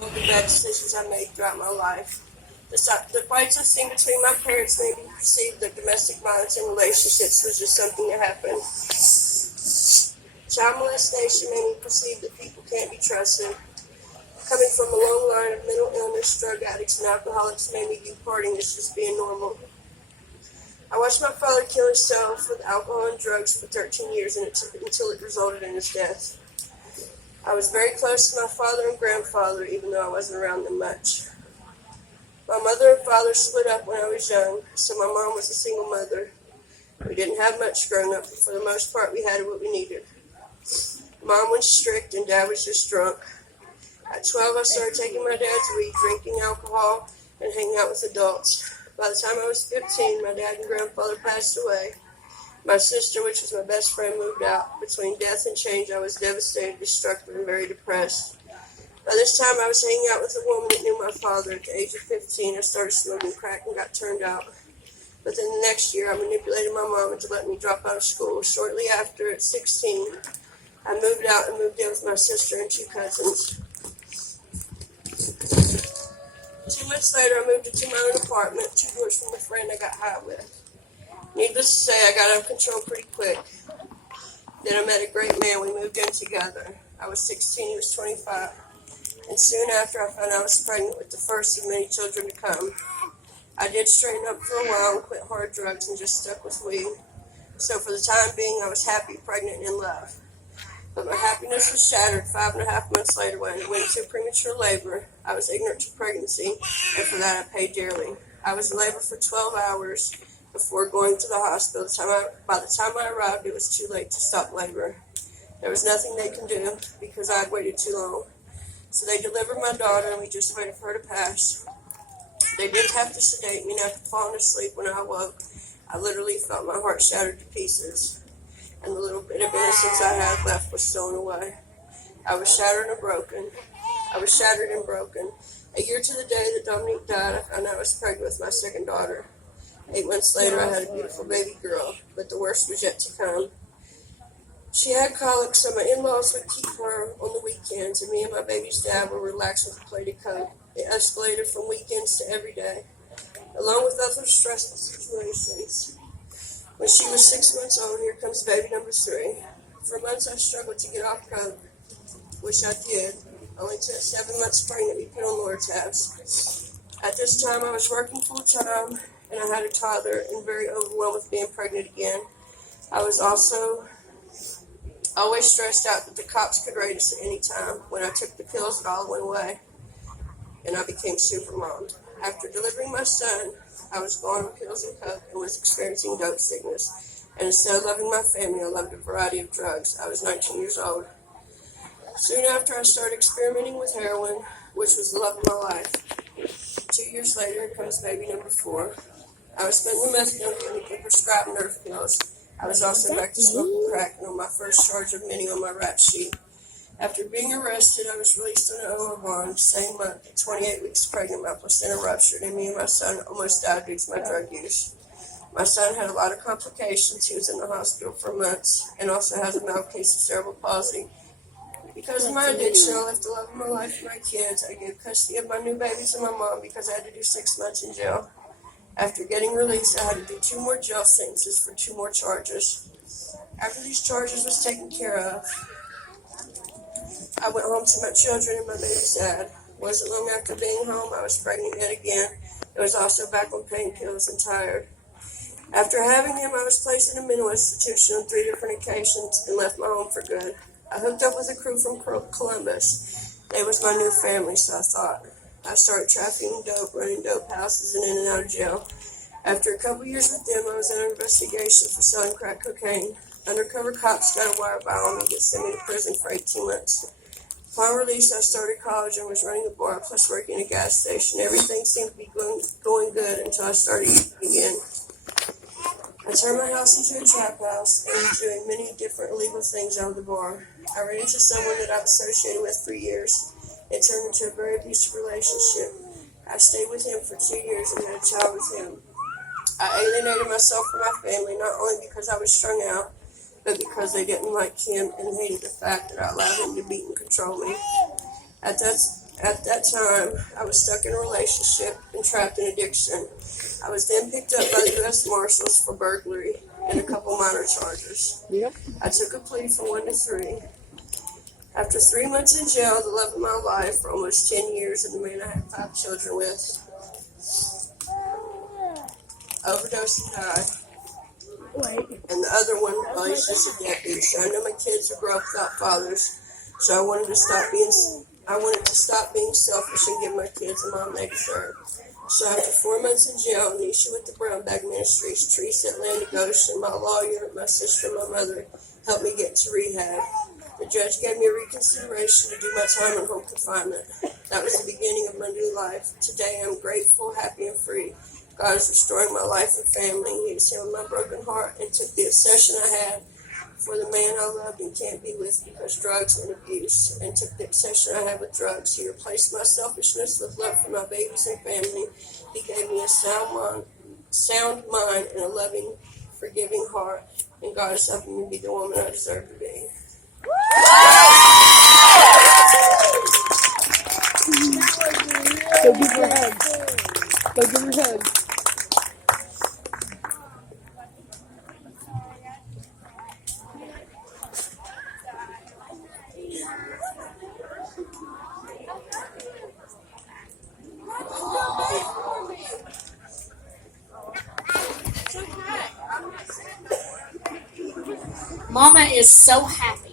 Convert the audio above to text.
Of the bad decisions I made throughout my life. The fights I've seen between my parents made me perceive that domestic violence in relationships was just something that happened. Child molestation made me perceive that people can't be trusted. Coming from a long line of mental illness, drug addicts, and alcoholics made me view partying as just being normal. I watched my father kill himself with alcohol and drugs for 13 years until it resulted in his death. I was very close to my father and grandfather, even though I wasn't around them much. My mother and father split up when I was young, so my mom was a single mother. We didn't have much growing up, but for the most part, we had what we needed. Mom was strict and Dad was just drunk. At 12, I started taking my dad's weed, drinking alcohol, and hanging out with adults. By the time I was 15, my dad and grandfather passed away. My sister, which was my best friend, moved out. Between death and change, I was devastated, destructive, and very depressed. By this time, I was hanging out with a woman that knew my father. At the age of 15, I started smoking crack and got turned out. But then the next year, I manipulated my mom into letting me drop out of school. Shortly after, at 16, I moved out and moved in with my sister and two cousins. 2 months later, I moved into my own apartment, 2 doors from a friend I got high with. Needless to say, I got out of control pretty quick. Then I met a great man. We moved in together. I was 16, he was 25. And soon after, I found I was pregnant with the first of many children to come. I did straighten up for a while and quit hard drugs and just stuck with weed. So for the time being, I was happy, pregnant, and in love. But my happiness was shattered 5.5 months later when I went into premature labor. I was ignorant to pregnancy, and for that I paid dearly. I was in labor for 12 hours before going to the hospital. By the time I arrived, it was too late to stop labor. There was nothing they can do because I had waited too long. So they delivered my daughter, and we just waited for her to pass. They did have to sedate me, and after falling asleep when I awoke, I literally felt my heart shattered to pieces, and the little bit of innocence I had left was stolen away. I was shattered and broken. A year to the day that Dominique died, I found out I was pregnant with my second daughter. 8 months later, I had a beautiful baby girl, but the worst was yet to come. She had colic, so my in-laws would keep her on the weekends, and me and my baby's dad were relaxed with a plate of Coke. It escalated from weekends to every day, along with other stressful situations. When she was 6 months old, here comes baby number 3. For months, I struggled to get off Coke, which I did. Only to 7 months pregnant, we put on Lortabs. At this time, I was working full-time, and I had a toddler and very overwhelmed with being pregnant again. I was also always stressed out that the cops could raid us at any time. When I took the pills, it all went away, and I became super mom. After delivering my son, I was gone on pills and coke and was experiencing dope sickness. And instead of loving my family, I loved a variety of drugs. I was 19 years old. Soon after, I started experimenting with heroin, which was the love of my life. 2 years later, here comes baby number 4. I was spending the methadone and prescribed Nerve pills. I was also back to smoking crack and on my first charge of many on my rap sheet. After being arrested, I was released on an OR bond. Same month, at 28 weeks pregnant, my placenta ruptured, and me and my son almost died due to my drug use. My son had a lot of complications. He was in the hospital for months and also has a mild case of cerebral palsy. Because of my addiction, I left the love of my life for my kids. I gave custody of my new baby to my mom because I had to do 6 months in jail. After getting released, I had to do 2 more jail sentences for 2 more charges. After these charges was taken care of, I went home to my children and my baby's dad. Wasn't long after being home, I was pregnant yet again. I was also back on painkillers and tired. After having him, I was placed in a mental institution on 3 different occasions and left my home for good. I hooked up with a crew from Columbus. They was my new family, so I thought. I started trafficking dope, running dope houses, and in and out of jail. After a couple years with them, I was under investigation for selling crack cocaine. Undercover cops got a wire by on me that sent me to prison for 18 months. Upon release, I started college and was running a bar, plus working at a gas station. Everything seemed to be going good until I started eating again. I turned my house into a trap house and was doing many different illegal things out of the bar. I ran into someone that I've associated with for years. It turned into a very abusive relationship. I stayed with him for 2 years and had a child with him. I alienated myself from my family, not only because I was strung out, but because they didn't like him and hated the fact that I allowed him to beat and control me. At that At that time, I was stuck in a relationship and trapped in addiction. I was then picked up by the U.S. Marshals for burglary and a couple minor charges. Yep. I took a plea from 1 to 3. After 3 months in jail, the love of my life for almost 10 years, and the man I had 5 children with, overdosed and died. And the other one, well, he's just a deadbeat. So I know my kids would grow up without fathers. So I wanted to stop being selfish and give my kids the mom they deserve. So after 4 months in jail, Nisha with the Brown Bag Ministries, Teresa Atlantic Ocean, my lawyer, my sister, my mother helped me get to rehab. The judge gave me a reconsideration to do my time in home confinement. That was the beginning of my new life. Today I'm grateful, happy, and free. God is restoring my life and family. He has healed my broken heart and took the obsession I had for the man I loved and can't be with because drugs and abuse, and took the obsession I had with drugs. He replaced my selfishness with love for my babies and family. He gave me a sound mind and a loving, forgiving heart, and God is helping me be the woman I deserve to be. Go give her a hug. Go give her a hug. Mama is so happy.